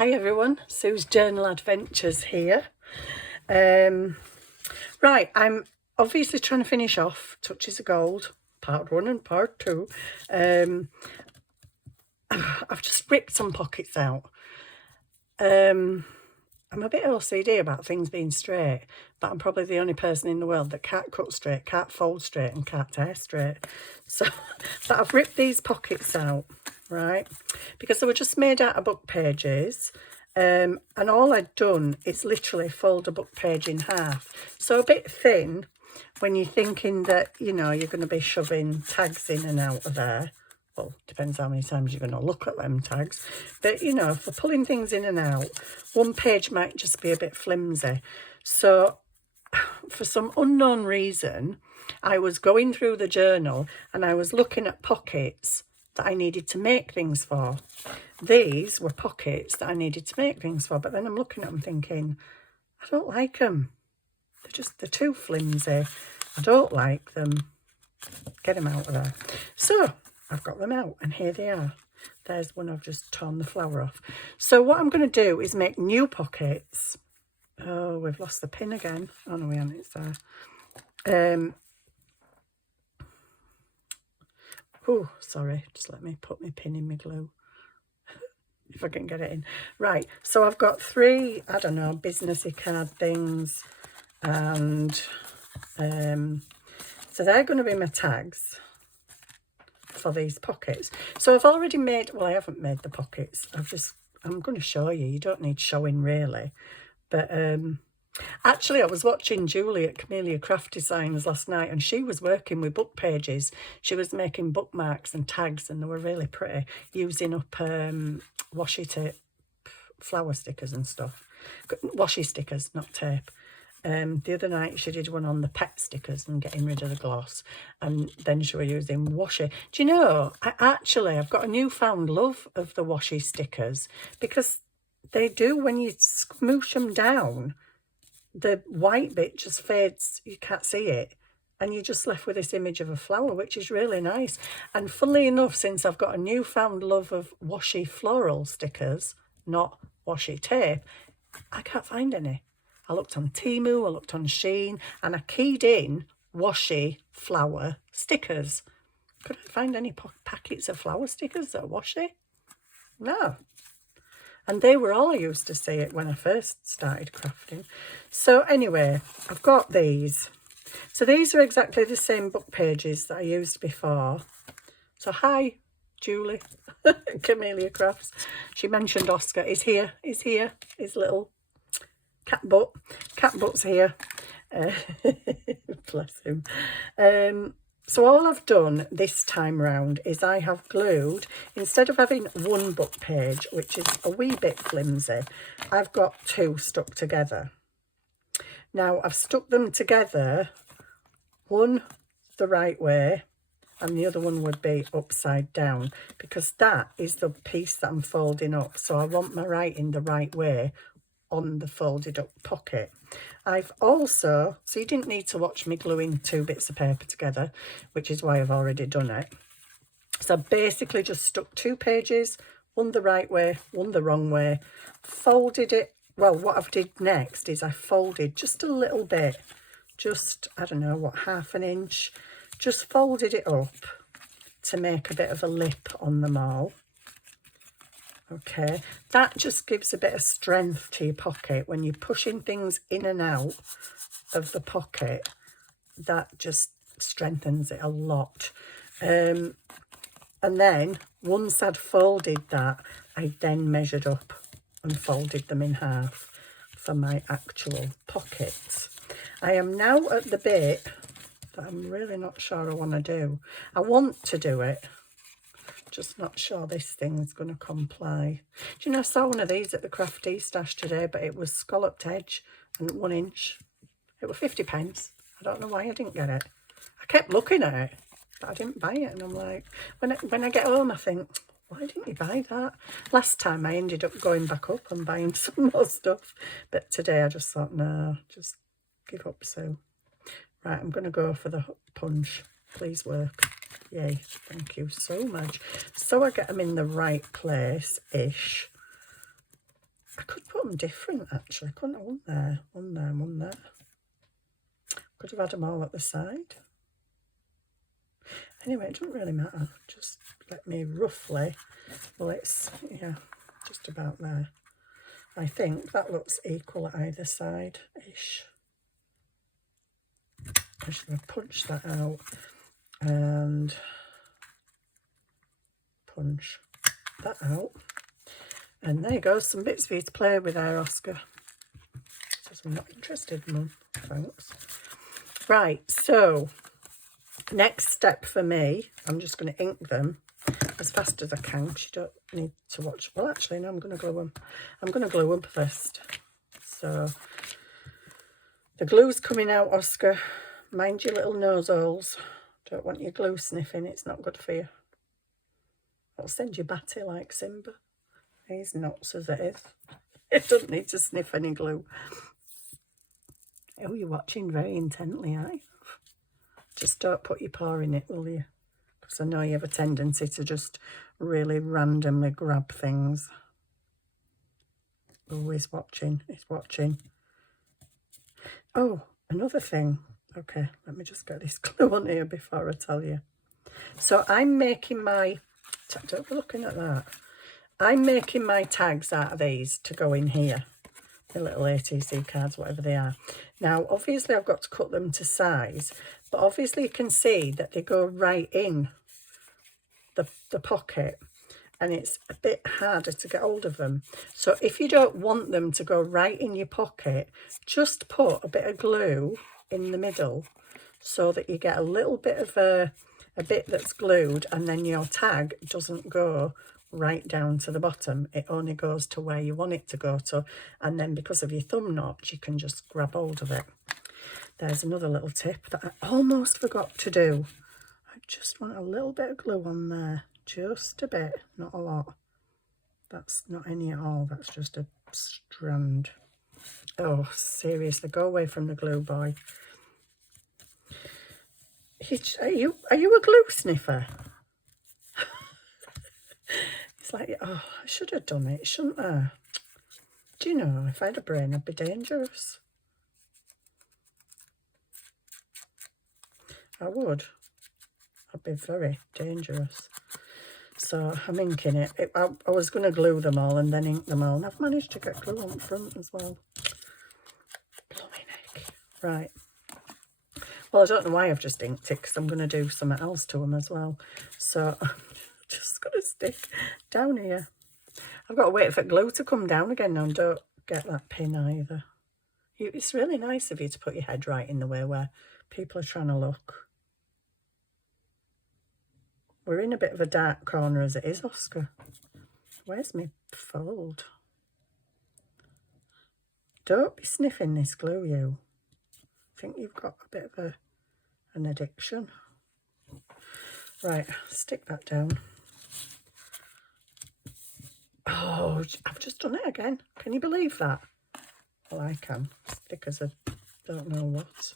Hi everyone, Sue's Journal Adventures here. Right, I'm obviously trying to finish off Touches of Gold, part 1 and part 2. I've just ripped some pockets out. I'm a bit OCD about things being straight, but I'm probably the only person in the world that can't cut straight, can't fold straight and can't tear straight. So but I've ripped these pockets out, right, because they were just made out of book pages. And all I'd done is literally fold a book page in half. So a bit thin when you're thinking that, you know, you're going to be shoving tags in and out of there. Well, depends how many times you're going to look at them tags. But, you know, for pulling things in and out, one page might just be a bit flimsy. So for some unknown reason, I was going through the journal and I was looking at pockets that I needed to make things for. These were pockets that I needed to make things for, but then I'm looking at them thinking, I don't like them. They're too flimsy. I don't like them. Get them out of there. So I've got them out and here they are. There's one I've just torn the flower off. So what I'm going to do is make new pockets. Oh, we've lost the pin again. Oh no, we haven't, it's there. Oh, sorry, just let me put my pin in my glue. If I can get it in. Right, so I've got 3, I don't know, businessy card things. And so they're going to be my tags for these pockets. So I've already made, well, I haven't made the pockets. I'm going to show you. You don't need showing really. But actually, I was watching Julie at Camellia Craft Designs last night and she was working with book pages. She was making bookmarks and tags and they were really pretty, using up washi tape, flower stickers and stuff. Washi stickers, not tape. The other night she did one on the pet stickers and getting rid of the gloss, and then she was using washi. Do you know, I've got a newfound love of the washi stickers because they do, when you smoosh them down, the white bit just fades, you can't see it, and you're just left with this image of a flower, which is really nice. And funnily enough, since I've got a newfound love of washi floral stickers, not washi tape, I can't find any. I looked on Temu, I looked on Shein, and I keyed in washi flower stickers. Could I find any packets of flower stickers that are washi? No. And they were all I used to see it when I first started crafting. So anyway, I've got these. So these are exactly the same book pages that I used before. So hi, Julie, Camellia Crafts. She mentioned Oscar. He's here, his little cat butt's here. Bless him. So all I've done this time round is I have glued, instead of having one book page, which is a wee bit flimsy, I've got 2 stuck together. Now I've stuck them together, one the right way and the other one would be upside down, because that is the piece that I'm folding up. So I want my writing the right way on the folded up pocket. I've also, so you didn't need to watch me gluing 2 bits of paper together, which is why I've already done it. So I basically just stuck 2 pages, one the right way, one the wrong way, folded it. Well, what I've did next is I folded just a little bit, just, I don't know, what, ½ an inch, just folded it up to make a bit of a lip on them all. Okay, that just gives a bit of strength to your pocket when you're pushing things in and out of the pocket. That just strengthens it a lot. And then once I'd folded that, I then measured up and folded them in half for my actual pockets. I am now at the bit that I'm really not sure I want to do. I want to do it, just not sure this thing's going to comply. Do you know, I saw one of these at the Crafty Stash today, but it was scalloped edge and 1 inch. It was 50p. I don't know why I didn't get it. I kept looking at it, but I didn't buy it. And I'm like, when I get home, I think, why didn't you buy that? Last time I ended up going back up and buying some more stuff. But today I just thought, no, just give up, Sue. Right, I'm going to go for the punch. Please work. Yay, thank you so much. So I get them in the right place-ish. I could put them different, actually. Couldn't I? One there, one there, one there. Could have had them all at the side. Anyway, it doesn't really matter. Just let me roughly, well, it's, yeah, just about there. I think that looks equal at either side-ish. I should have punched that out and punch that out. And there you go, some bits for you to play with there, Oscar. Says I'm not interested, Mum. Thanks. Right, so next step for me, I'm just going to ink them as fast as I can, because you don't need to watch. Well, actually, no, I'm going to glue them. I'm going to glue them first. So the glue's coming out, Oscar. Mind your little nose holes. Don't want your glue sniffing. It's not good for you. It'll send you batty like Simba. He's nuts as it is. It doesn't need to sniff any glue. Oh, you're watching very intently, aren't you? Just don't put your paw in it, will you? Because I know you have a tendency to just really randomly grab things. Oh, he's watching. He's watching. Oh, another thing. Okay, let me just get this glue on here before I tell you. So I'm making my... Don't be looking at that. I'm making my tags out of these to go in here. The little ATC cards, whatever they are. Now, obviously, I've got to cut them to size. But obviously, you can see that they go right in the pocket. And it's a bit harder to get hold of them. So if you don't want them to go right in your pocket, just put a bit of glue in the middle so that you get a little bit of a bit that's glued, and then your tag doesn't go right down to the bottom. It only goes to where you want it to go to, and then because of your thumb notch, you can just grab hold of it. There's another little tip that I almost forgot to do. I just want a little bit of glue on there, just a bit, not a lot. That's not any at all, that's just a strand. Oh, seriously, go away from the glue, boy. Are you a glue sniffer? It's like, oh, I should have done it, shouldn't I? Do you know, if I had a brain, I'd be dangerous. I would. I'd be very dangerous. So I'm inking it. I was going to glue them all and then ink them all. And I've managed to get glue on the front as well. Blooming heck. Right. Well, I don't know why I've just inked it, because I'm going to do something else to them as well. So I'm just going to stick down here. I've got to wait for glue to come down again now, and don't get that pin either. It's really nice of you to put your head right in the way where people are trying to look. We're in a bit of a dark corner as it is, Oscar. Where's my fold? Don't be sniffing this glue, you. I think you've got a bit of an addiction. Right, stick that down. Oh, I've just done it again. Can you believe that? Well, I can, because I don't know what.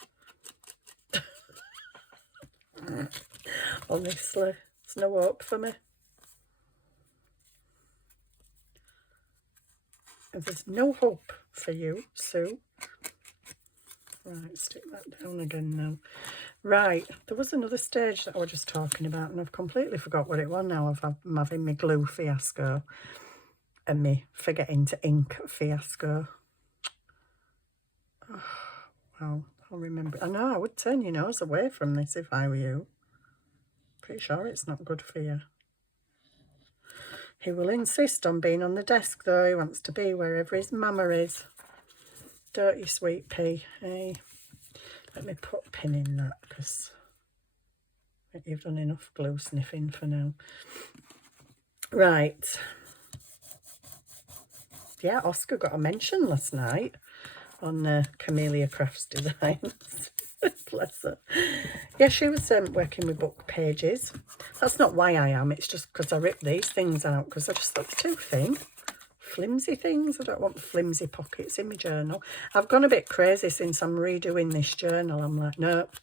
Honestly, there's no hope for me. There's no hope for you, Sue. Right, stick that down again now. Right, there was another stage that I was just talking about, and I've completely forgot what it was now. I'm having my glue fiasco and me forgetting to ink fiasco. Oh, well, I'll remember. I know, I would turn your nose away from this if I were you. Pretty sure it's not good for you. He will insist on being on the desk, though. He wants to be wherever his mama is. Don't you, sweet pea? Hey, let me put a pin in that, because I think you've done enough glue sniffing for now. Right. Yeah, Oscar got a mention last night on Camellia Crafts Designs. Bless her. Yeah, she was working with book pages. That's not why I am. It's just because I ripped these things out, because I just thought it's too thin. Flimsy things. I don't want flimsy pockets in my journal. I've gone a bit crazy since I'm redoing this journal. I'm like, nope,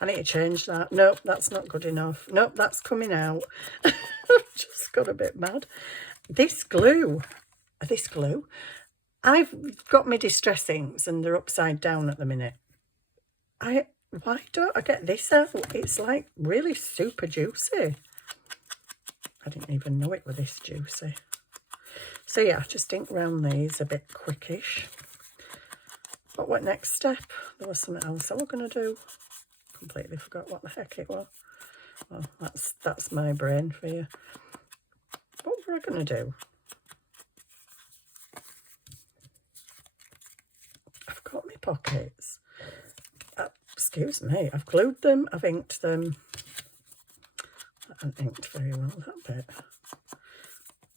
I need to change that. Nope, that's not good enough. Nope, that's coming out. I've just got a bit mad. This glue, I've got my distress inks and they're upside down at the minute. Why don't I get this out? It's like really super juicy. I didn't even know it was this juicy. So yeah, just ink round these a bit quickish. But what next step? There was something else I was going to do. Completely forgot what the heck it was. Well, that's my brain for you. What were I going to do? I've got my pockets. Excuse me, I've glued them, I've inked them. I haven't inked very well that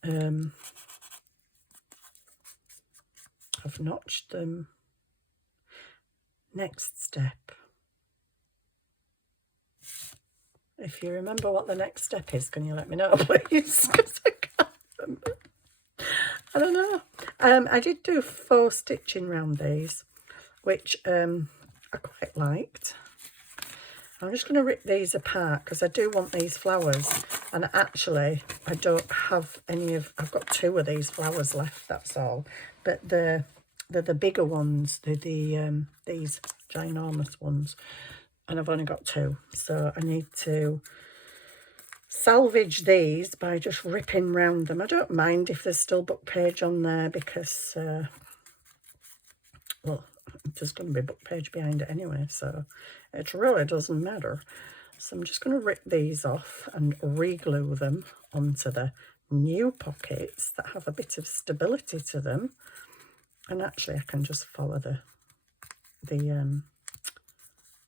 bit. I've notched them. Next step. If you remember what the next step is, can you let me know, please? Because I can't remember. I don't know. I did do faux stitching round these, which I quite liked. I'm just going to rip these apart because I do want these flowers, and actually I don't have any of, I've got 2 of these flowers left, that's all, but they're the bigger ones, they're these ginormous ones, and I've only got 2, so I need to salvage these by just ripping round them. I don't mind if there's still book page on there because well, there's going to be book page behind it anyway, so it really doesn't matter. So I'm just going to rip these off and re-glue them onto the new pockets that have a bit of stability to them. And actually I can just follow the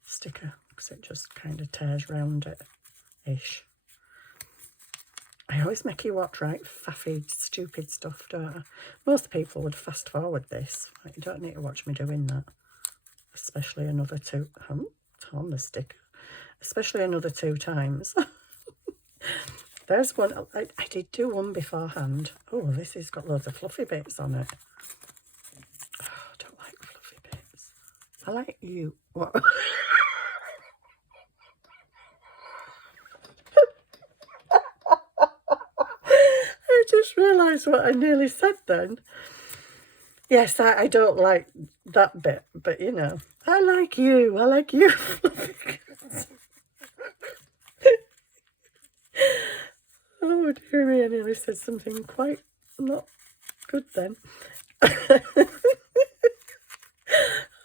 sticker because it just kind of tears round it ish. I always make you watch, right, faffy, stupid stuff, don't I? Most people would fast forward this. Like, you don't need to watch me doing that. Especially another 2. It's on the sticker. Especially another 2 times. There's one. I did do one beforehand. Oh, this has got loads of fluffy bits on it. Oh, I don't like fluffy bits. I like you. What? I just realised what I nearly said then. Yes, I don't like that bit, but you know, I like you. I like you. Oh dear me, I nearly said something quite not good then.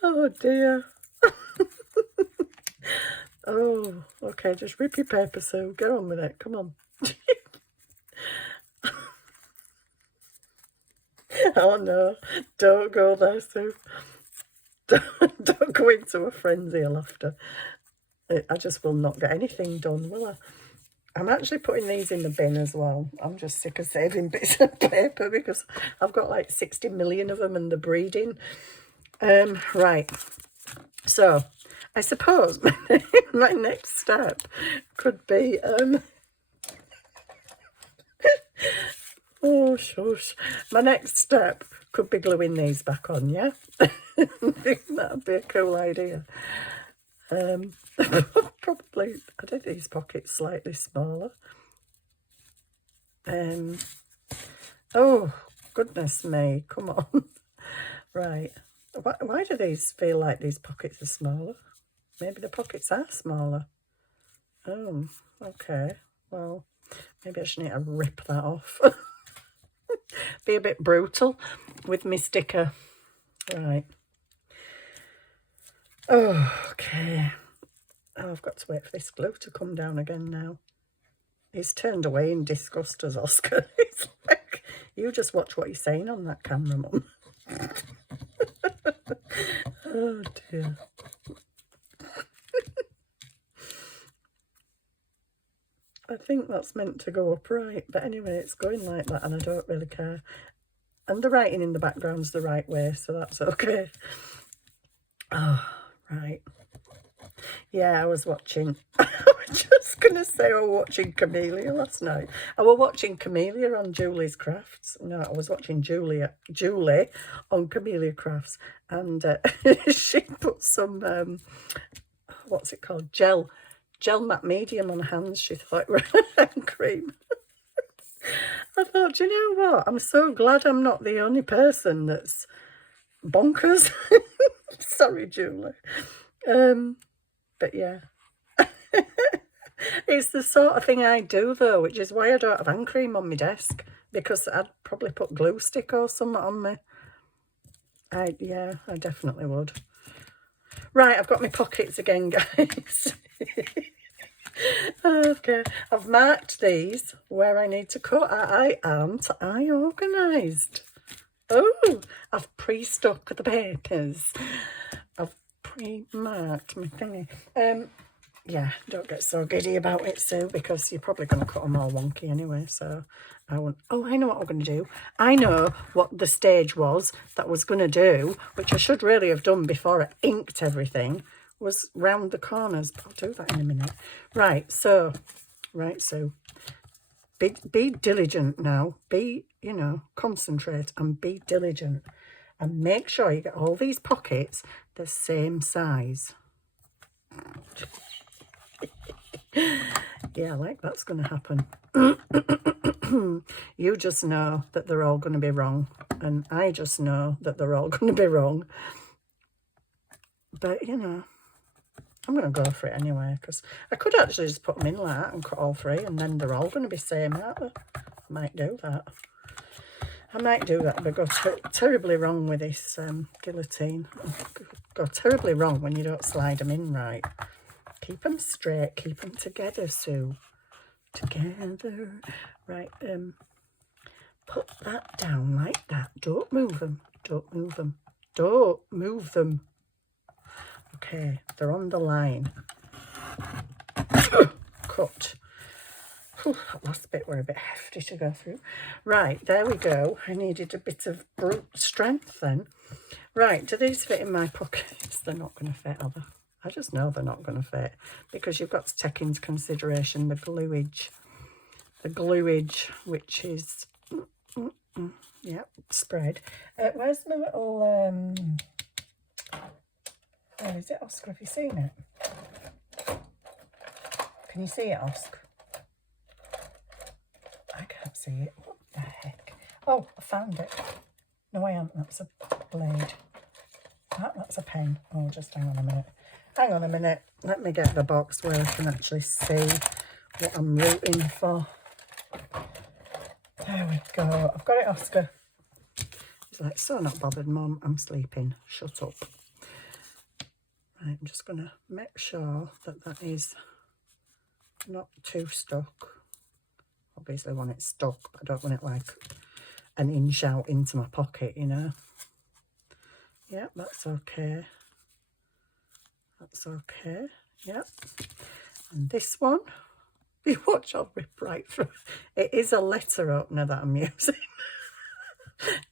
Oh dear. Oh, okay, just rip your paper, Sue. Get on with it. Come on. Oh no, don't go there, Sue. Don't go into a frenzy of laughter. I just will not get anything done, will I? I'm actually putting these in the bin as well. I'm just sick of saving bits of paper because I've got like 60 million of them and they're breeding. Right. So I suppose my next step could be oh shush. My next step could be gluing these back on, yeah? I think that'd be a cool idea. Probably I did these pockets slightly smaller. Oh goodness me, come on. Right, why do these feel like these pockets are smaller? Maybe the pockets are smaller. Oh, okay, well maybe I should need to rip that off. Be a bit brutal with my sticker. Right. Oh, okay. Oh, I've got to wait for this glue to come down again now. He's turned away in disgust as Oscar. He's like, you just watch what you're saying on that camera, Mum. Oh dear. I think that's meant to go upright, but anyway, it's going like that and I don't really care. And the writing in the background's the right way, so that's okay. Oh, right. Yeah, I was watching, I was just going to say I was watching Camellia last night. I was watching Camellia on Julie's Crafts. No, I was watching Julie on Camellia Crafts. And she put some, what's it called? Gel matte medium on her hands. She thought it was hand cream. I thought, do you know what? I'm so glad I'm not the only person that's bonkers. Sorry, Julie. But yeah. It's the sort of thing I do though, which is why I don't have hand cream on my desk, because I'd probably put glue stick or something on me. Yeah, I definitely would. Right, I've got my pockets again, guys. Okay, I've marked these where I need to cut. I organised. Oh, I've pre-stuck the papers. I've pre-marked my thingy. Yeah, don't get so giddy about it, Sue, because you're probably going to cut them all wonky anyway, so I won't. Oh, I know what I'm going to do. I know what the stage was that I was going to do, which I should really have done before I inked everything, was round the corners, but I'll do that in a minute. Right, so, be diligent now. Be, concentrate and be diligent. And make sure you get all these pockets the same size. Yeah, like that's going to happen. You just know that they're all going to be wrong. And I just know that they're all going to be wrong. But, I'm going to go for it anyway, because I could actually just put them in like that and cut all three, and then they're all going to be same, aren't they? I might do that. But go terribly wrong with this guillotine. Go terribly wrong when you don't slide them in right. Keep them straight. Keep them together, Sue. Together. Right, put that down like that. Don't move them. Don't move them. Don't move them. Okay, they're on the line. Cut. Whew, that last bit were a bit hefty to go through. Right, there we go. I needed a bit of brute strength then. Right, do these fit in my pockets? They're not going to fit, are they? I just know they're not going to fit, because you've got to take into consideration the gluage. The gluage, which is, yeah, spread. Where's my little, where is it, Oscar? Have you seen it? Can you see it, Oscar? I can't see it. What the heck? Oh, I found it. No, I haven't. That's a blade. That's a pen. Oh, just hang on a minute. Hang on a minute. Let me get the box where I can actually see what I'm rooting for. There we go. I've got it, Oscar. He's like, so not bothered, Mum. I'm sleeping. Shut up. Right, I'm just going to make sure that that is not too stuck. Obviously, I want it stuck, but I don't want it like an inch out into my pocket, Yeah, that's okay. That's okay. Yep. And this one, you watch, I'll rip right through. It is a letter opener that I'm using.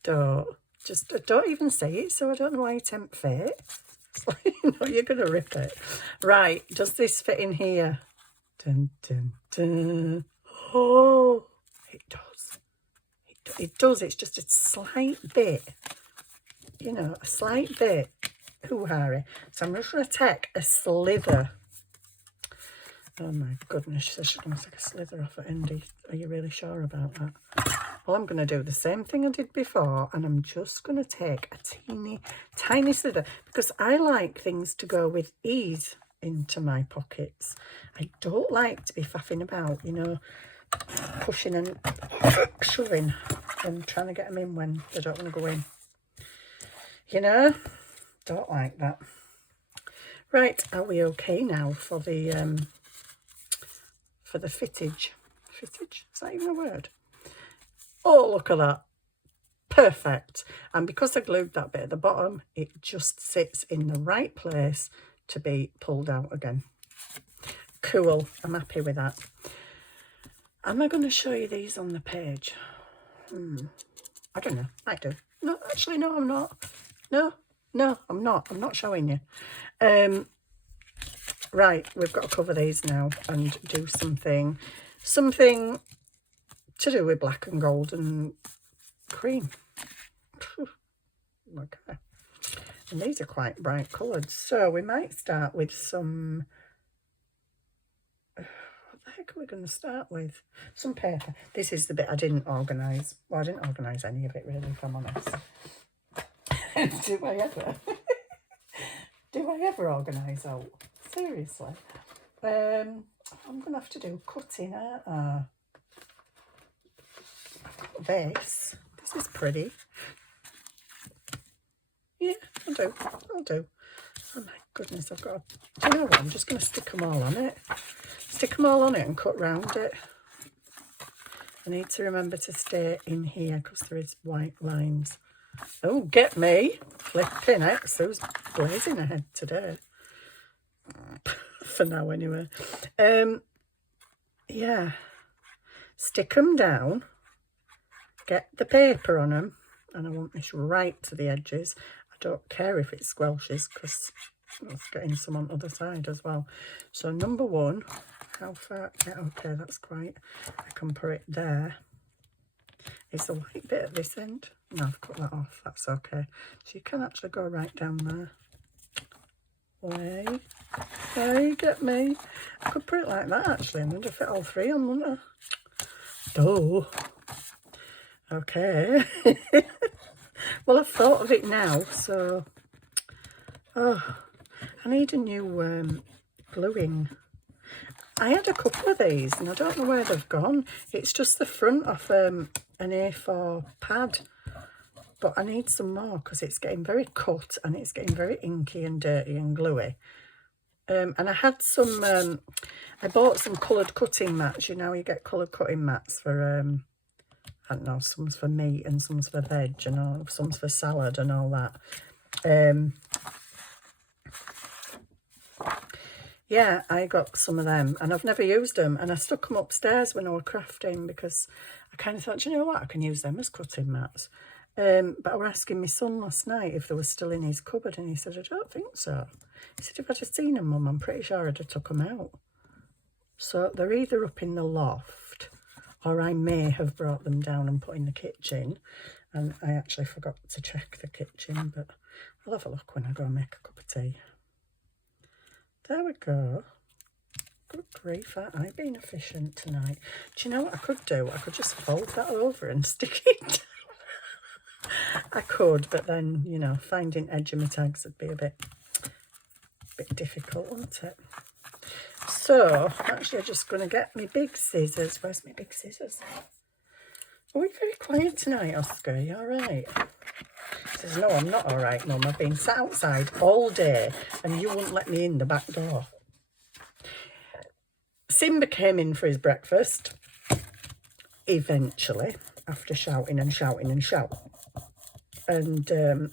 Don't even say it, so I don't know why you tempt fate. It's like, you're going to rip it. Right, does this fit in here? Dun, dun, dun. Oh, it does. It does. It's just a slight bit, a slight bit. Ooh, Harry. So I'm just going to take a slither. Oh my goodness, she says she's going to take a slither off at Indy. Are you really sure about that? Well, I'm going to do the same thing I did before, and I'm just going to take a teeny, tiny slither, because I like things to go with ease into my pockets. I don't like to be faffing about, pushing and shoving and trying to get them in when they don't want to go in. Don't like that. Right, are we okay now for the fittage? Fittage? Is that even a word? Oh, look at that. Perfect. And because I glued that bit at the bottom, it just sits in the right place to be pulled out again. Cool. I'm happy with that. Am I going to show you these on the page? I don't know. I do. No, actually, no, I'm not. No, I'm not. I'm not showing you. Right, we've got to cover these now and do something to do with black and gold and cream. Okay. And these are quite bright coloured. So we might start with some... What the heck are we going to start with? Some paper. This is the bit I didn't organise. Well, I didn't organise any of it really, if I'm honest. Do I ever? Do I ever organise out? Seriously. I'm going to have to do cutting, aren't I? I've got this. This is pretty. Yeah, I'll do. Oh my goodness, I've got do you know what? I'm just going to stick them all on it. Stick them all on it and cut round it. I need to remember to stay in here because there is white lines. Oh, get me. Flipping X. Who's blazing ahead today? For now, anyway. Yeah. Stick them down. Get the paper on them. And I want this right to the edges. I don't care if it squelches because it's getting some on the other side as well. So number one, how far? Yeah, okay, that's quite. I can put it there. It's a white bit at this end. No, I've cut that off. That's okay. So you can actually go right down there. Way. There you get me. I could put it like that actually and then just fit all three on, wouldn't I? Oh. Okay. Well, I've thought of it now, so I need a new gluing. I had a couple of these and I don't know where they've gone. It's just the front of an A4 pad, but I need some more because it's getting very cut and it's getting very inky and dirty and gluey. And I had some, I bought some coloured cutting mats. You know, you get coloured cutting mats for, I don't know, some's for meat and some's for veg and all, some's for salad and all that. Yeah, I got some of them and I've never used them and I stuck them upstairs when I was crafting because I kind of thought, you know what, I can use them as cutting mats. But I was asking my son last night if they were still in his cupboard and he said, I don't think so. He said, if I'd have seen them, Mum, I'm pretty sure I'd have took them out. So they're either up in the loft or I may have brought them down and put in the kitchen. And I actually forgot to check the kitchen, but I'll have a look when I go and make a cup of tea. There we go. Good grief, aren't I being efficient tonight? Do you know what I could do? I could just fold that over and stick it down. I could, but then, you know, finding edge of my tags would be a bit difficult, wouldn't it? So, actually, I'm just going to get my big scissors. Where's my big scissors? Are we very quiet tonight, Oscar? Are you all right? He says, no, I'm not all right, Mum. I've been sat outside all day and you wouldn't let me in the back door. Simba came in for his breakfast, eventually, after shouting and shouting and shouting. And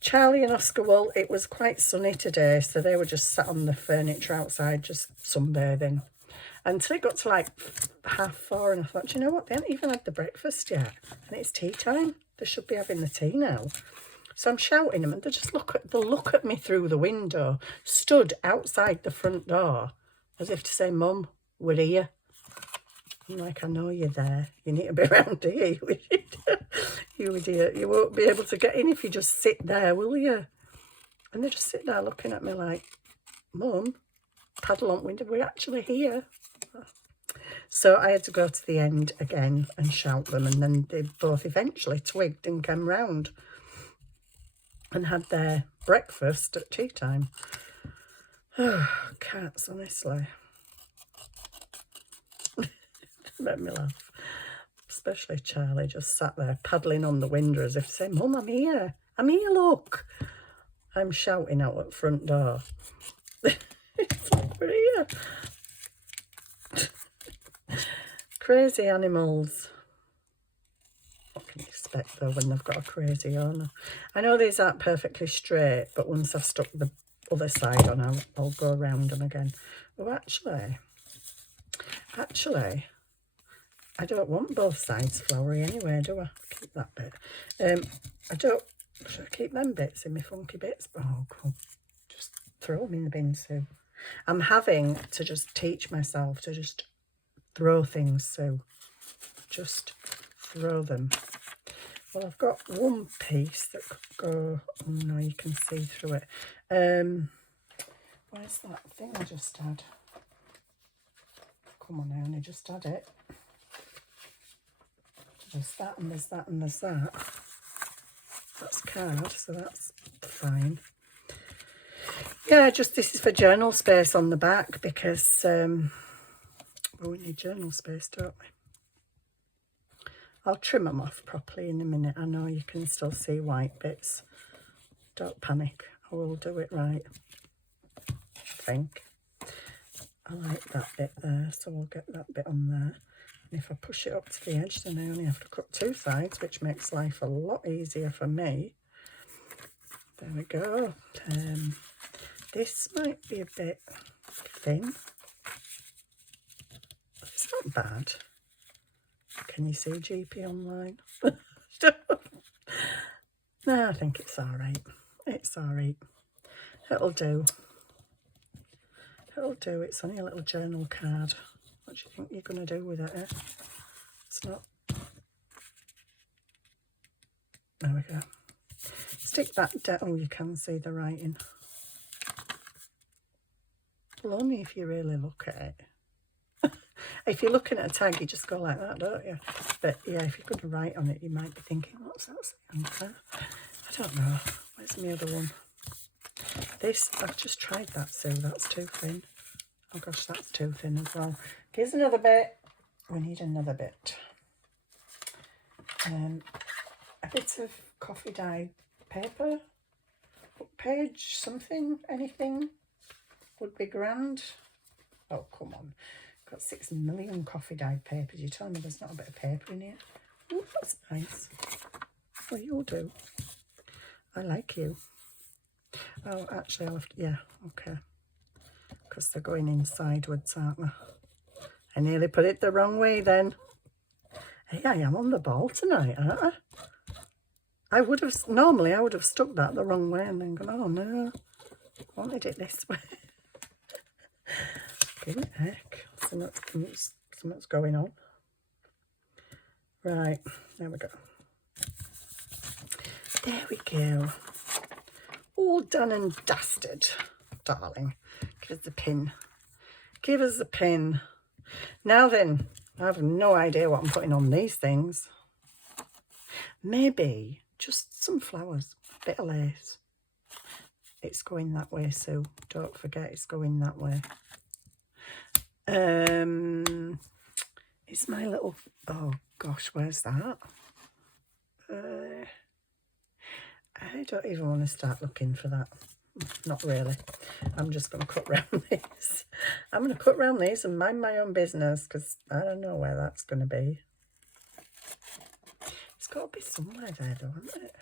Charlie and Oscar, well, it was quite sunny today, so they were just sat on the furniture outside, just sunbathing. Until it got to like 4:30, and I thought, you know what, they haven't even had the breakfast yet, and it's tea time. They should be having the tea now. So I'm shouting them, and they just look at me through the window, stood outside the front door, as if to say, Mum, we're here. I'm like, I know you're there. You need to be around here, you idiot. You idiot. You won't be able to get in if you just sit there, will you? And they just sit there looking at me like, Mum, paddle on window, we're actually here. So I had to go to the end again and shout them, and then they both eventually twigged and came round and had their breakfast at tea time. Oh, cats, honestly. Made me laugh. Especially Charlie just sat there paddling on the window as if saying, Mum, I'm here. I'm here, look. I'm shouting out at front door. It's like, we're here. Crazy animals. What can you expect though when they've got a crazy owner? I know these aren't perfectly straight, but once I've stuck the other side on, I'll go around them again. Oh, actually, I don't want both sides flowery anyway, do I? Keep that bit. Should I keep them bits in my funky bits? Oh, cool. Just throw them in the bin too. I'm having to just teach myself to just throw things, so just throw them. Well, I've got one piece that could go, oh no, you can see through it. Where's that thing I just had? I've come on, I only just had it. There's that and there's that and there's that. That's card, so that's fine. Yeah, just this is for journal space on the back because well, we need journal space, don't we? I'll trim them off properly in a minute. I know you can still see white bits. Don't panic. I will do it right, I think. I like that bit there, so we'll get that bit on there. And if I push it up to the edge, then I only have to cut 2 sides, which makes life a lot easier for me. There we go. This might be a bit thin. It's not bad. Can you see GP online? No, I think it's all right. It's all right. It'll do. It'll do. It's only a little journal card. What do you think you're going to do with it, eh? It's not. There we go. Stick that down. Oh, you can see the writing. Well, only if you really look at it. If you're looking at a tag, you just go like that, don't you? But yeah, if you're going to write on it, you might be thinking, what's that saying? I don't know. Where's my other one? This, I've just tried that, so that's too thin. Oh gosh, that's too thin as well. Here's another bit. We need another bit. A bit of coffee dye paper, book page, something, anything would be grand. Oh, come on. Got 6 million coffee dyed papers. You tell me there's not a bit of paper in here. Oh, that's nice. Well, you'll do. I like you. Oh, actually, I'll have to, yeah, okay. Because they're going in sideways, aren't they? I nearly put it the wrong way then. Hey, I am on the ball tonight, aren't I? Normally I would have stuck that the wrong way and then gone, oh no, I wanted it this way. Give it heck. Something's going on. Right, there we go. There we go. All done and dusted, darling. Give us the pin. Give us the pin. Now then, I have no idea what I'm putting on these things. Maybe just some flowers, a bit of lace. It's going that way, Sue. Don't forget it's going that way. It's my little, oh gosh, where's that? I don't even want to start looking for that. Not really. I'm just going to cut round these. I'm going to cut round these and mind my own business because I don't know where that's going to be. It's got to be somewhere there though, isn't it?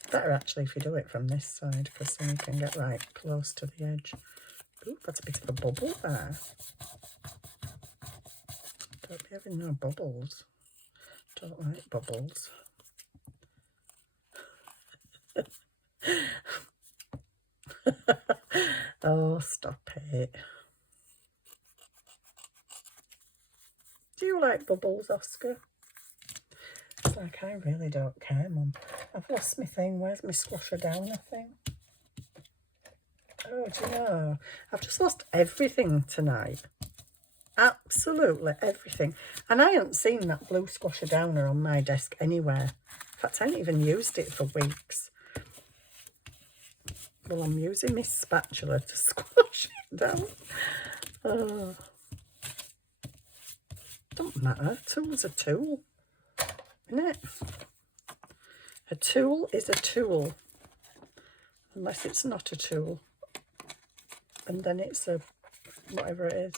It's better actually if you do it from this side because then you can get right close to the edge. Ooh, that's a bit of a bubble there. Don't be having no bubbles. Don't like bubbles. Oh, stop it. Do you like bubbles, Oscar? It's like, I really don't care, Mum. I've lost my thing. Where's my squasher downer thing? Oh, do you know? I've just lost everything tonight. Absolutely everything. And I haven't seen that blue squasher downer on my desk anywhere. In fact, I haven't even used it for weeks. Well, I'm using my spatula to squash it down. Oh. Don't matter. A tool's a tool, isn't it? A tool is a tool. Unless it's not a tool. And then it's a whatever it is.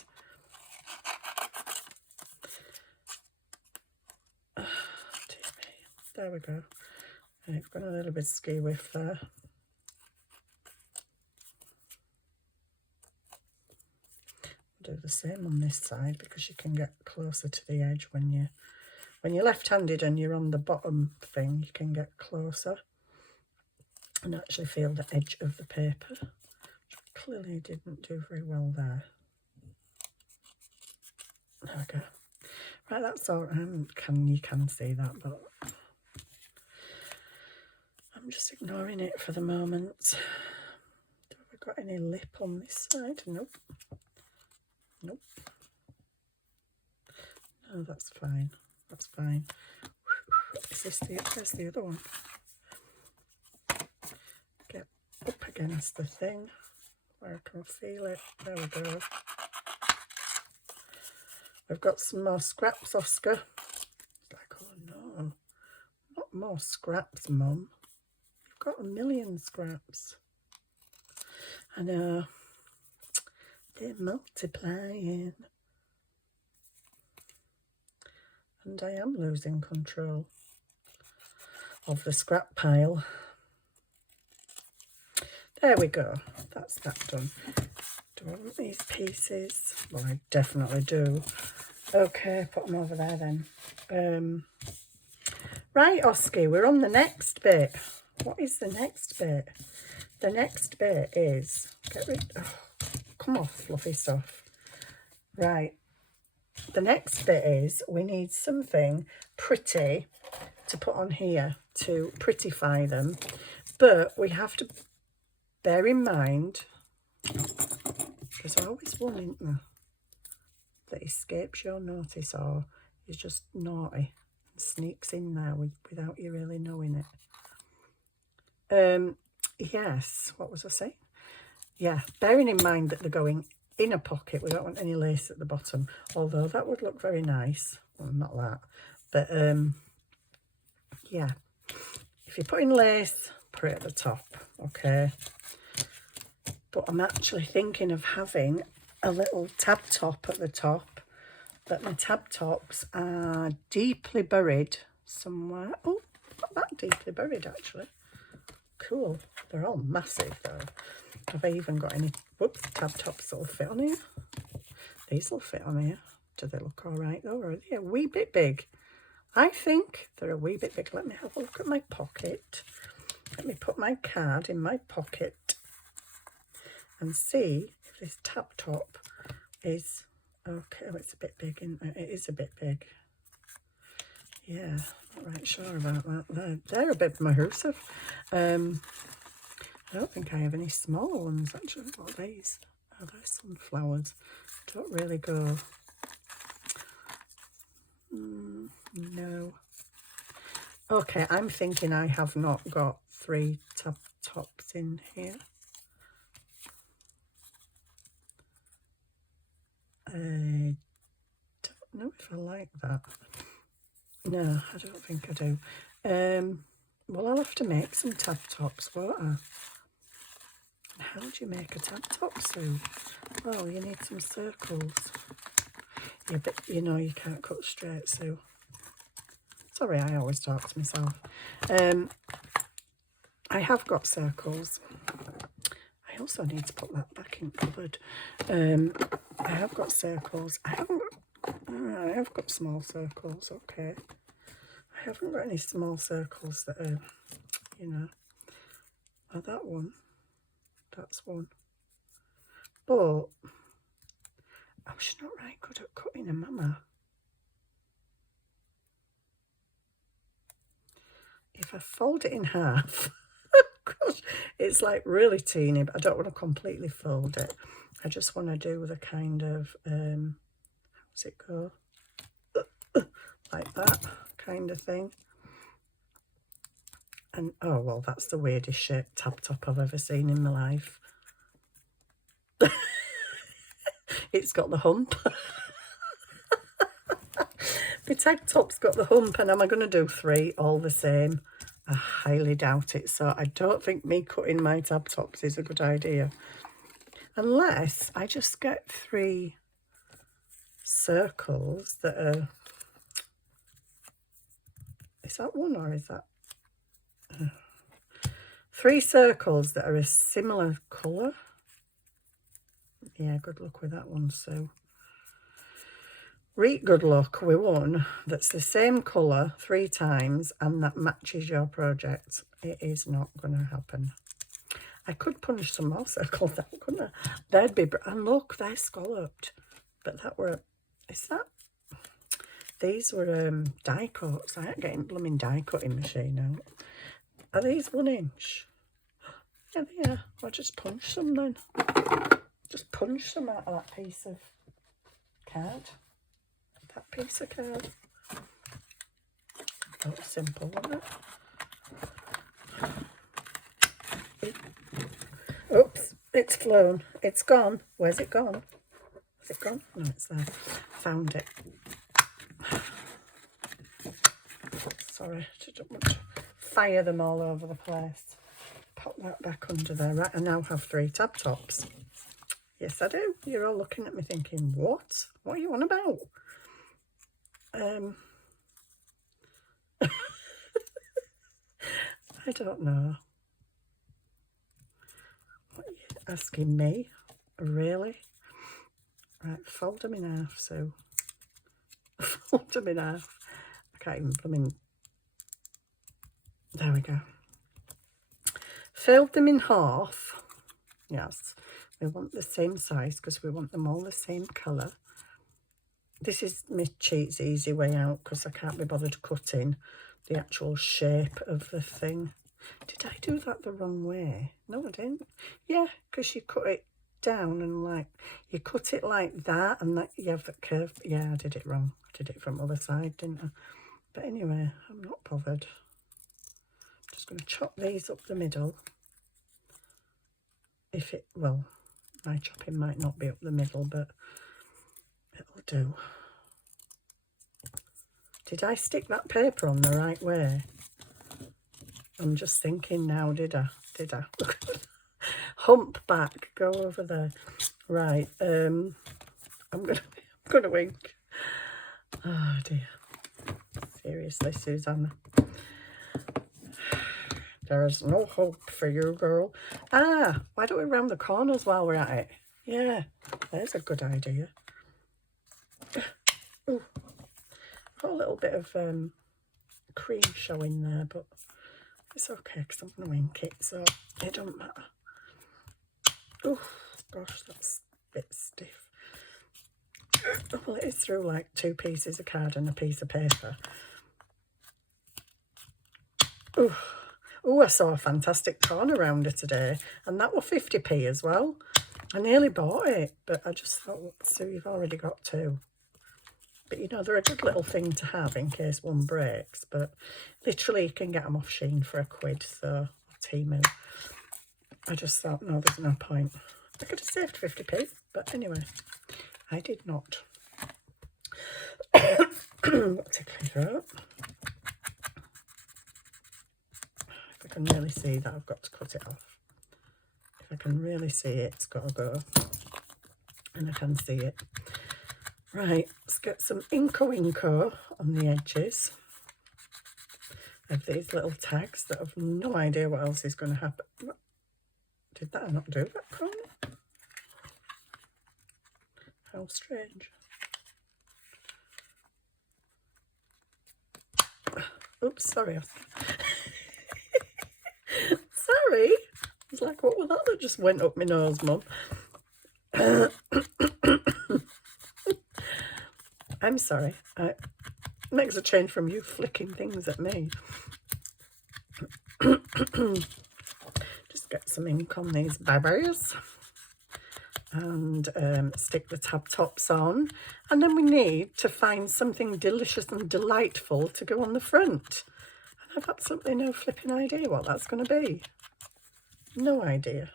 Oh, dear me. There we go. I've got a little bit ski whiff there. Do the same on this side because you can get closer to the edge when you're left-handed and you're on the bottom thing. You can get closer and actually feel the edge of the paper, which clearly didn't do very well there. There we go. Right, that's all. You can see that, but I'm just ignoring it for the moment. Have we got any lip on this side? Nope. Nope. No, that's fine. That's fine. Is this there's the other one? Get up against the thing where I can feel it. There we go. We've got some more scraps, Oscar. It's like, oh no, not more scraps, Mum. You've got a million scraps. I know. They're multiplying. And I am losing control of the scrap pile. There we go. That's that done. Do I want these pieces? Well, I definitely do. Okay, put them over there then. Right, Oski, we're on the next bit. What is the next bit? The next bit is... Get rid... Oh, come off, fluffy stuff. Right. The next bit is we need something pretty to put on here to prettify them. But we have to bear in mind, there's always one, isn't there, that escapes your notice or is just naughty and sneaks in there without you really knowing it. Yes, what was I saying? Yeah, bearing in mind that they're going in a pocket, we don't want any lace at the bottom, although that would look very nice. Well, not that, but yeah, if you're putting lace, put it at the top, okay? But I'm actually thinking of having a little tab top at the top, but my tab tops are deeply buried somewhere. Oh, not that deeply buried actually. Cool. They're all massive though. Have I even got any, whoops, tab tops that'll fit on here? These will fit on here. Do they look all right though? Or are they a wee bit big? I think they're a wee bit big. Let me have a look at my pocket. Let me put my card in my pocket and see if this tab top is okay. Oh, it's a bit big, isn't it? It is a bit big. Yeah, not right sure about that. They're a bit massive. I don't think I have any smaller ones actually. What are these? Oh, they're sunflowers. Don't really go. No. Okay, I'm thinking I have not got 3 tab tops in here. I don't know if I like that. No, I don't think I do. Well, I'll have to make some tab tops, won't I? How do you make a tab top, Sue? Well, you need some circles. Yeah, but you know you can't cut straight, Sue. Sorry, I always talk to myself. I have got circles. I also need to put that back in cupboard. I have got circles. I have got small circles, okay. I haven't got any small circles that are, you know. Oh, that one. That's one. But I was not right good at cutting a mama. If I fold it in half, gosh, it's like really teeny, but I don't want to completely fold it. I just want to do the kind of, how's it go? Like that kind of thing. And, oh, well, that's the weirdest shaped tab top I've ever seen in my life. It's got the hump. The tab top's got the hump, and am I going to do 3 all the same? I highly doubt it. So I don't think me cutting my tab tops is a good idea. Unless I just get 3 circles that are... Is that one or is that... 3 circles that are a similar colour. Yeah, good luck with that one, Sue. Read good luck with one that's the same colour 3 times and that matches your project. It is not going to happen. I could punch some more circles out, couldn't I? They'd be... And look, they're scalloped. But that were... Is that... These were die cuts. I ain't getting blooming die cutting machine out. Are these 1 inch? Yeah, they are. I'll just punch some then. Just punch some out of that piece of card. that piece of card. That was simple, wasn't it? Oops, it's flown. It's gone. Where's it gone? Is it gone? No, it's there. Found it. Sorry, I don't want to fire them all over the place. Pop that back under there. Right, I now have 3 tab tops. Yes, I do. You're all looking at me thinking, what? What are you on about? I don't know. What are you asking me? Really? Right, fold them in half, so fold them in half. I can't even put them in. There we go. Fold them in half. Yes, we want the same size because we want them all the same colour. This is my cheats easy way out because I can't be bothered cutting the actual shape of the thing. Did I do that the wrong way? No, I didn't. Yeah, because you cut it down and like, you cut it like that and that you have the curve. Yeah, I did it wrong. I did it from the other side, didn't I? But anyway, I'm not bothered. I'm just going to chop these up the middle. If it, well, my chopping might not be up the middle, but it'll do. Did I stick that paper on the right way? I'm just thinking now, did I? Did I? Hump back, go over there. Right, I'm gonna wink. Oh dear. Seriously, Susanna. There is no hope for you, girl. Ah, why don't we round the corners while we're at it? Yeah, there's a good idea. Ooh, got a little bit of cream showing there, but it's okay because I'm going to wink it, so it don't matter. Oh, gosh, that's a bit stiff. Well, it is through like 2 pieces of card and a piece of paper. Oh, I saw a fantastic corner rounder today, and that was 50p as well. I nearly bought it, but I just thought, so you've already got 2. But you know, they're a good little thing to have in case one breaks, but literally you can get them off Shein for £1, so Temu. I just thought, no, there's no point. I could have saved 50p, but anyway, I did not. Tickly throat. If I can really see that, I've got to cut it off. If I can really see it, it's got to go. And I can see it. Right, let's get some Inco on the edges of these little tags that I've no idea what else is going to happen. Did that not do that corner? How strange. Oops, sorry. Sorry. I was like, what was that that just went up my nose, Mum? I'm sorry. It makes a change from you flicking things at me. Just get some ink on these babies. And stick the tab tops on, and then we need to find something delicious and delightful to go on the front. And I've absolutely no flipping idea what that's going to be. No idea.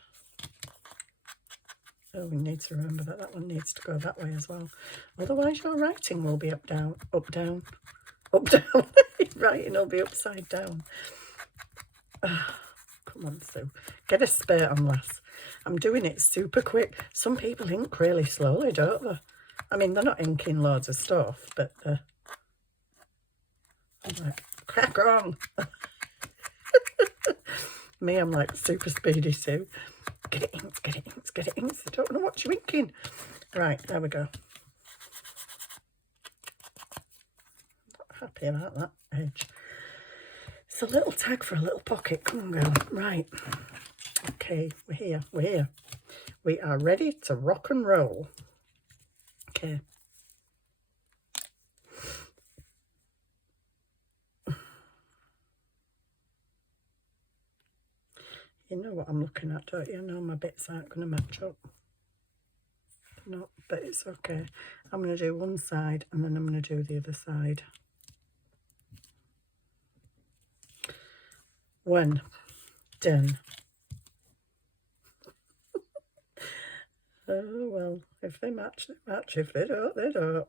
Oh, we need to remember that that one needs to go that way as well. Otherwise your writing will be up, down, up, down, up, down. Writing will be upside down. Come on, Sue. Get a spare on, lass. I'm doing it super quick. Some people ink really slowly, don't they? I mean, they're not inking loads of stuff, but I'm like, crack on. Me, I'm like super speedy, Sue. Get it inked, get it inked, get it inked. I don't know what you're inking. Right, there we go. Not happy about that edge. It's a little tag for a little pocket. Come on, girl. Right. Okay, we're here. We're here. We are ready to rock and roll. Okay. You know what I'm looking at, don't you? I know my bits aren't going to match up. No, but it's okay. I'm going to do one side and then I'm going to do the other side. When done. Oh, well, if they match, they match. If they don't, they don't.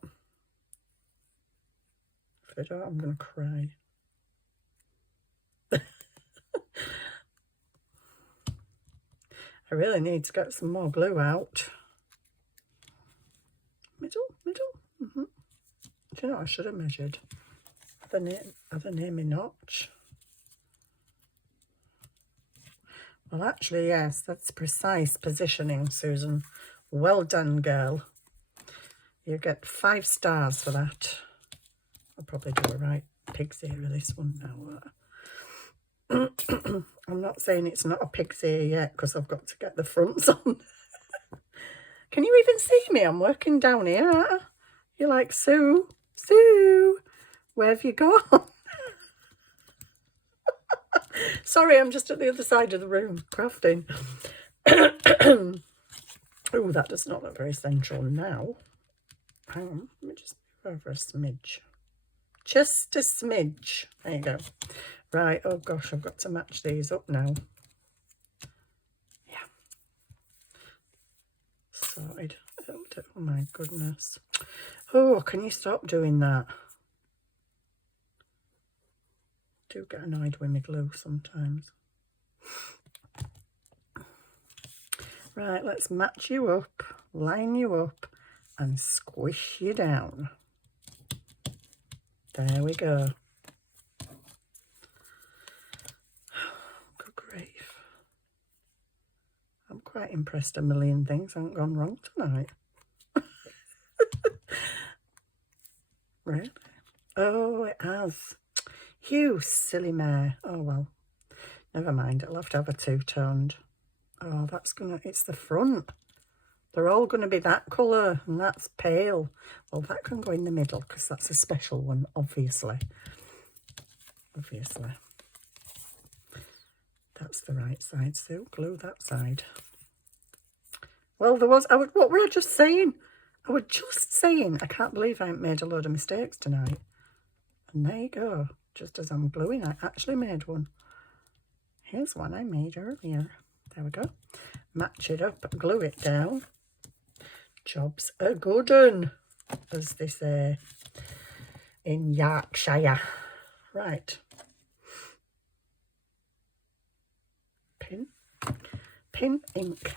If they don't, I'm going to cry. I really need to get some more glue out. Middle. Do you know what I should have measured? Other near notch. Well, actually, yes, that's precise positioning, Susan. Well done, girl. You get 5 stars for that. I'll probably do a right pig's ear of this one now. I'm not saying it's not a pig's ear yet because I've got to get the fronts on. Can you even see me? I'm working down here, aren't I? You're like, Sue, where have you gone? Sorry, I'm just at the other side of the room crafting. Oh, that does not look very central now. Hang on, let me just move over a smidge. Just a smidge. There you go. Right, oh gosh, I've got to match these up now. Yeah. Sorted. Oh my goodness. Oh, can you stop doing that? I do get annoyed with my glue sometimes. Right, let's match you up, line you up, and squish you down. There we go. Good grief. I'm quite impressed a million things haven't gone wrong tonight. Really? Oh, it has. You silly mare. Oh, well. Never mind. I'll have to have a two-toned. Oh, that's gonna... It's the front. They're all going to be that colour, and that's pale. Well, that can go in the middle, because that's a special one, obviously. Obviously. That's the right side, Sue. Glue that side. Well, there was... what were I just saying? I was just saying, I can't believe I haven't made a load of mistakes tonight. And there you go. Just as I'm gluing, I actually made one. Here's one I made earlier. There we go. Match it up, glue it down. Job's a good un, as they say in Yorkshire. Right. Pin, ink.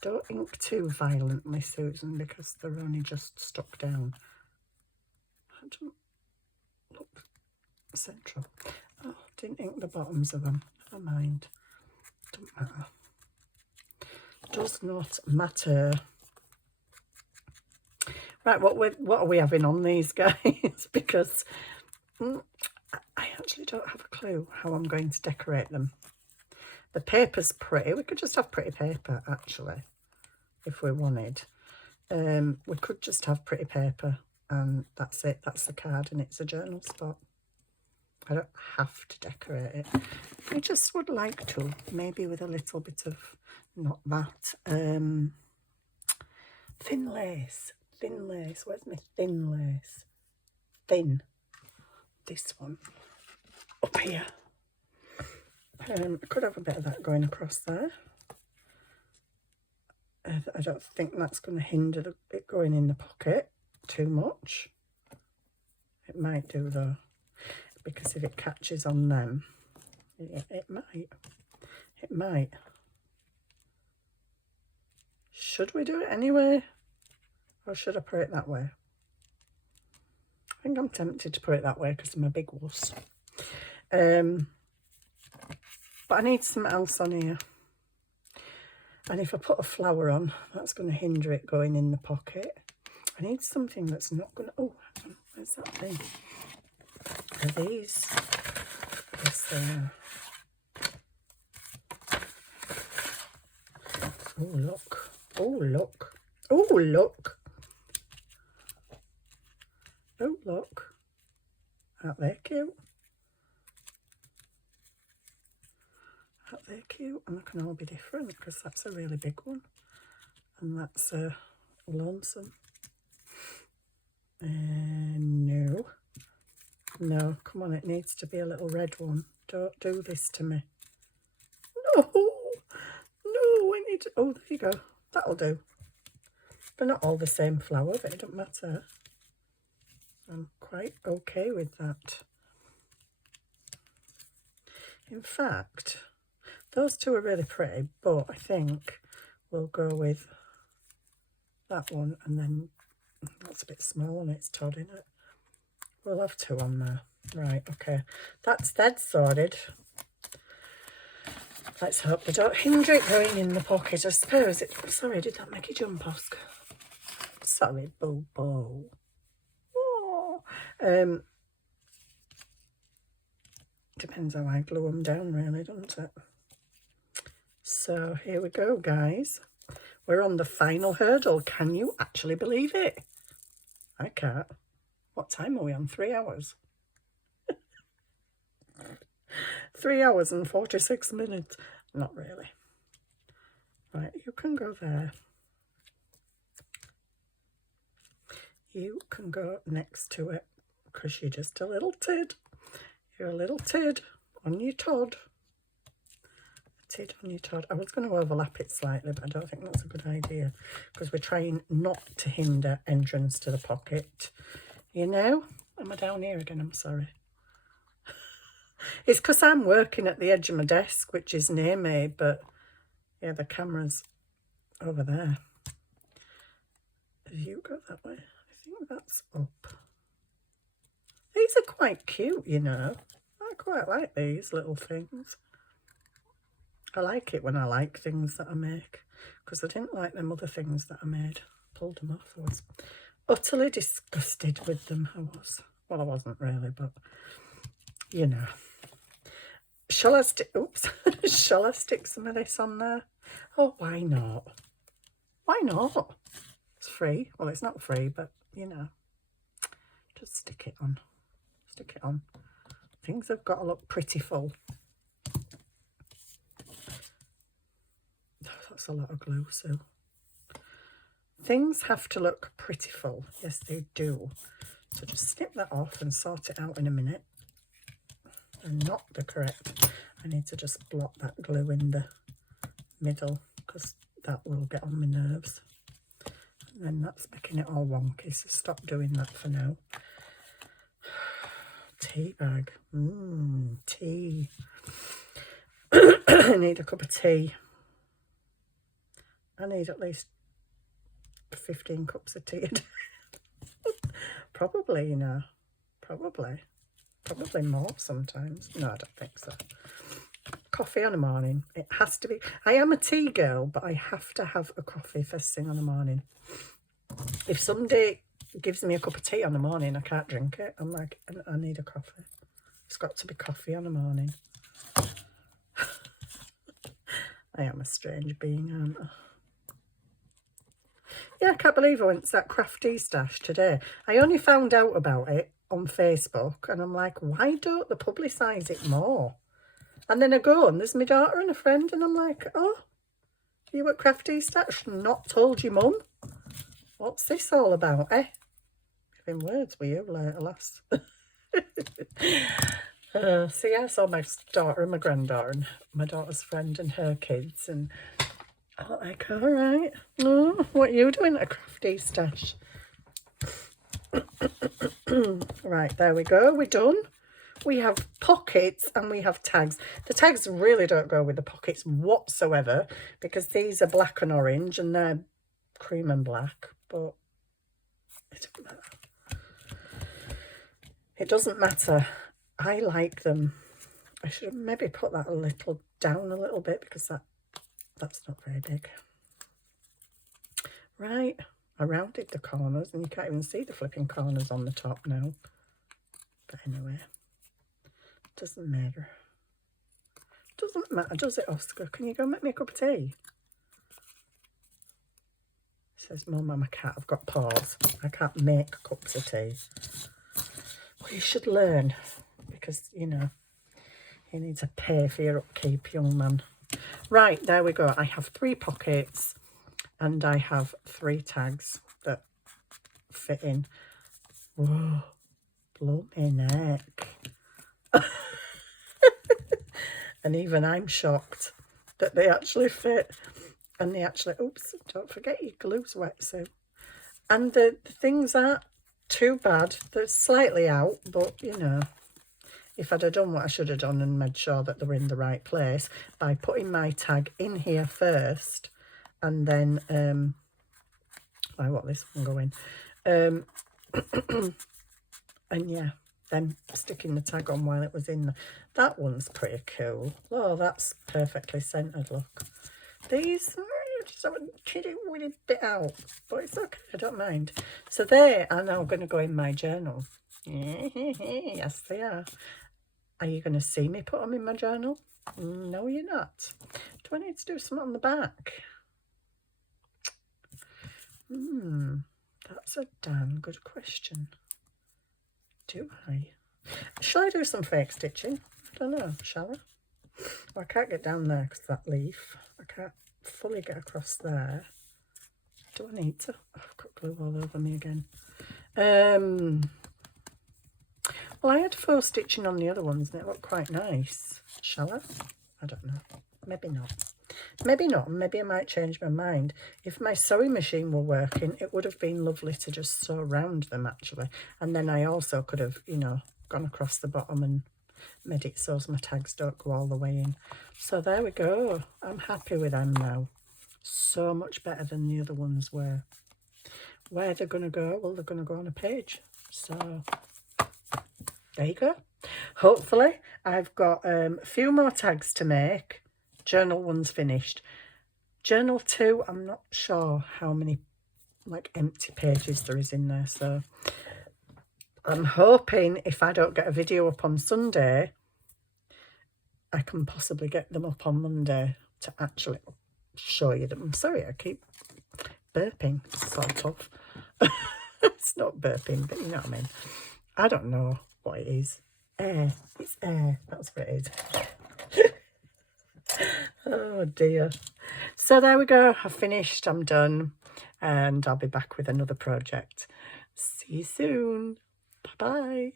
Don't ink too violently, Susan, because they're only just stuck down. That doesn't look central. Oh, didn't ink the bottoms of them. Never mind. Doesn't matter. Does not matter. Right, what are we having on these guys? Because I actually don't have a clue how I'm going to decorate them. The paper's pretty. We could just have pretty paper, actually, if we wanted. We could just have pretty paper, and that's it. That's the card, and it's a journal spot. I don't have to decorate it. I just would like to, maybe with a little bit of, not that, thin lace. Where's my thin lace? Thin. This one. Up here. I could have a bit of that going across there. I don't think that's going to hinder it going in the pocket too much. It might do though, because if it catches on them, it might. Should we do it anyway? Or should I put it that way? I think I'm tempted to put it that way because I'm a big wuss. But I need something else on here. And if I put a flower on, that's going to hinder it going in the pocket. I need something that's not going to... Oh, where's that thing? Are these? Yes, they are. Oh, look. Oh, look. Oh, look. Oh, look. Aren't they cute? Aren't they cute? And they can all be different because that's a really big one. And that's lonesome. No. No, come on, it needs to be a little red one. Don't do this to me. No, no, I need to, oh, there you go. That'll do. They're not all the same flower, but it doesn't matter. I'm quite okay with that. In fact, those two are really pretty, but I think we'll go with that one, and then that's a bit small and it's Todd in it. We'll have two on there. Right, okay. That's that sorted. Let's hope they don't hinder it going in the pocket, I suppose. Sorry, did that make you jump, Oscar? Sorry, Bobo. Oh. Depends how I glue them down, really, doesn't it? So here we go, guys. We're on the final hurdle. Can you actually believe it? I can't. What time are we on? 3 hours. 3 hours and 46 minutes. Not really. Right, you can go there. You can go next to it because you're just a little tid. You're a little tid on your Todd. Tid on your Todd. I was going to overlap it slightly, but I don't think that's a good idea because we're trying not to hinder entrance to the pocket. You know? Am I down here again? I'm sorry. It's because I'm working at the edge of my desk, which is near me, but yeah, the camera's over there. You go that way. I think that's up. These are quite cute, you know. I quite like these little things. I like it when I like things that I make, because I didn't like them other things that I made. Pulled them off. I was utterly disgusted with them. I was. Well, I wasn't really, but you know. Shall I stick? Oops. Shall I stick some of this on there? Oh, why not? Why not? It's free. Well, it's not free, but you know, just stick it on. Stick it on. Things have got to look pretty full. That's a lot of glue, Sue. Things have to look pretty full. Yes, they do. So just snip that off and sort it out in a minute. And not the correct. I need to just block that glue in the middle because that will get on my nerves. And then that's making it all wonky, so stop doing that for now. Tea bag. Tea. I need a cup of tea. I need at least 15 cups of tea a day. Probably, you know. Probably more sometimes. No, I don't think so. Coffee on a morning. It has to be. I am a tea girl, but I have to have a coffee first thing on the morning. If somebody gives me a cup of tea on the morning, I can't drink it. I'm like, I need a coffee. It's got to be coffee on the morning. I am a strange being, aren't I? Yeah, I can't believe I went to that Crafty Stash today. I only found out about it on Facebook, and I'm like, why don't they publicise it more? And then I go, and there's my daughter and a friend, and I'm like, oh, you at Crafty Stash? Not told your mum? What's this all about, eh? Having words with you later, lass. So yeah, I saw my daughter and my granddaughter and my daughter's friend and her kids, and I'm like, all right, what are you doing at a Crafty Stash? Right, there we go, we're done. We have pockets and we have tags. The tags really don't go with the pockets whatsoever because these are black and orange and they're cream and black, but it doesn't matter. It doesn't matter. I like them. I should maybe put that a little down a little bit because that's not very big. Right, I rounded the corners and you can't even see the flipping corners on the top now. But anyway, doesn't matter. Doesn't matter, does it, Oscar? Can you go make me a cup of tea? Says, Mum, I'm a cat. I've got paws. I can't make cups of tea. Well, you should learn because, you know, you need to pay for your upkeep, young man. Right, there we go. I have 3 pockets. and I have 3 tags that fit in. Whoa, blow my neck. And even I'm shocked that they actually fit, and they actually, oops, don't forget your glue's wet, Sue. And the things aren't too bad. They're slightly out, but you know, if I'd have done what I should have done and made sure that they were in the right place by putting my tag in here first, and then I want this one going, and yeah, then sticking the tag on while it was in there. That one's pretty cool. Oh, that's perfectly centered, look. These just have a kitty witty bit out, but it's okay, I don't mind. So they are now going to go in my journal. Yes, they are. Are you going to see me put them in my journal? No, you're not. Do I need to do something on the back? That's a damn good question. Do I? Shall I do some fake stitching? I don't know, shall I? Well, I can't get down there because that leaf. I can't fully get across there. Do I need to? Oh, I've got glue all over me again. Well, I had faux stitching on the other ones and it looked quite nice. Shall I? I don't know. Maybe not. Maybe not. Maybe I might change my mind. If my sewing machine were working, it would have been lovely to just sew around them, actually. And then I also could have, you know, gone across the bottom and made it so my tags don't go all the way in. So there we go. I'm happy with them now. So much better than the other ones were. Where they're going to go? Well, they're going to go on a page. So there you go. Hopefully I've got a few more tags to make. Journal 1's finished. Journal 2, I'm not sure how many like empty pages there is in there, so I'm hoping if I don't get a video up on Sunday, I can possibly get them up on Monday to actually show you them. I'm sorry, I keep burping, sort of. It's not burping, but you know what I mean. I don't know what it is. Air. It's air. That's what it is. Oh dear. So there we go. I've finished. I'm done. And I'll be back with another project. See you soon. Bye-bye.